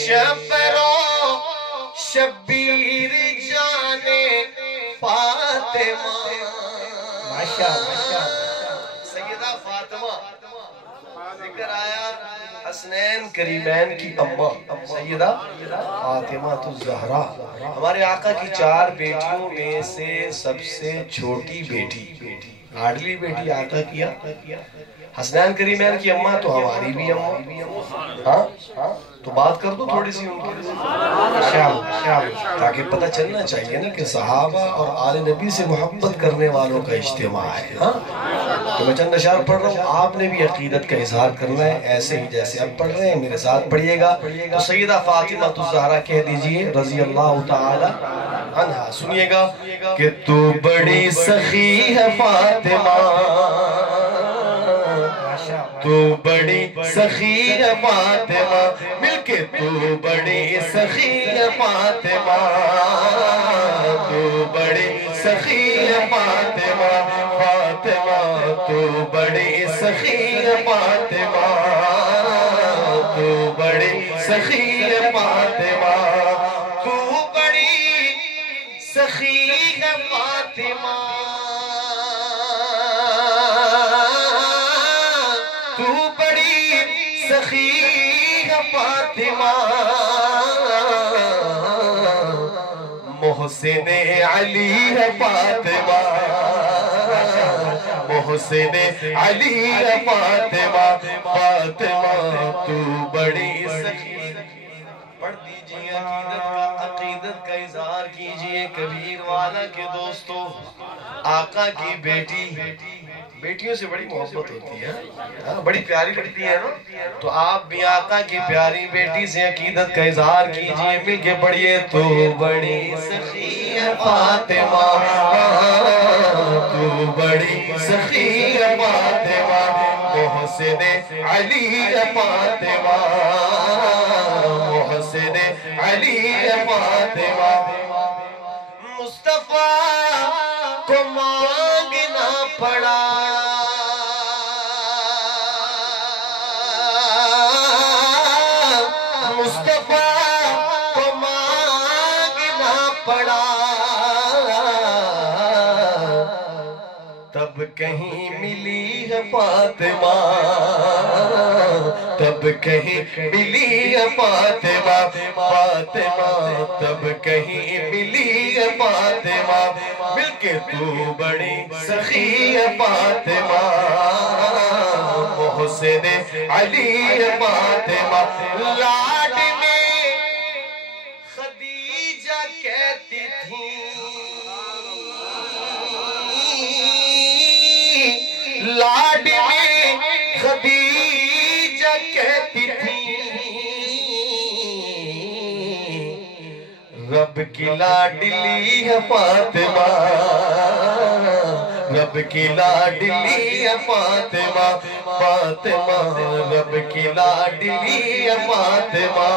شبرو شبیر جانے فاطمہ ماشاءاللہ سیدہ فاطمہ ذکر آیا حسنین کریمین کی اماں سیدہ فاطمہ الزہرا ہمارے آقا کی 4 بیٹیوں میں سے سب سے چھوٹی بیٹی لاڈلی بیٹی آقا کیا حسنین کریمین کی اماں تو ہماری بھی اماں ہاں تو بات کر دو تھوڑی سی ان کے تاکہ پتہ چلنا چاہیے نا کہ صحابہ اور آل نبی سے محبت کرنے والوں کا اجتماع ہے ہاں تو میں چند اشعار پڑھ رہا ہوں آپ نے بھی عقیدت کا اظہار کرنا ہے ایسے ہی جیسے اب پڑھ رہے ہیں میرے ساتھ پڑھیے گا تو سیدہ فاطمہ الزہرا کہہ دیجئے رضی اللہ تعالی عنہا سنیے گا کہ تو بڑی سخی ہے فاطمہ تو بڑی سخی ہے فاطمہ مل کے تو بڑی سخی ہے فاطمہ تو بڑی سخی ہے فاطمہ فاطمہ تو بڑی سخی ہے فاطمہ تو بڑی سخی ہے فاطمہ تو بڑی سخی ہے فاطمہ تو بڑی سخی ہے فاطمہ محسن علی ہے فاطمہ محسن علی ہے فاطمہ فاطمہ تو بڑی سخی پڑھ دیجئے عقیدت کا اظہار کیجئے کبیر والا کے دوستو آقا کی بیٹیوں سے بڑی محبت ہوتی ہے بڑی پیاری لگتی ہے نا تو آپ بھی آقا کی پیاری بیٹی سے عقیدت کا اظہار کیجئے مل کے پڑھیے تو بڑی سخی ہے فاطمہ تو بڑی سخی ہے فاطمہ محسن علی ہے فاطمہ محسن علی ہے فاطمہ مصطفیٰ کو مانگنا پڑا مصطفیٰ کو مانگنا پڑا تب کہیں ملی ہے فاطمہ تب کہیں ملی ہے فاطمہ فاطمہ تب کہیں ملی ہے فاطمہ مل کے تو بڑی سخی ہے فاطمہ محسن علی ہے فاطمہ لاڈ میں خدیجہ کہتی تھی لاڈ میں خدیجہ کہتی تھی رب کی لاڈلی ہے فاطمہ رب کی لاڈلی ہے فاطمہ فاطمہ رب کی لاڈلی ہے فاطمہ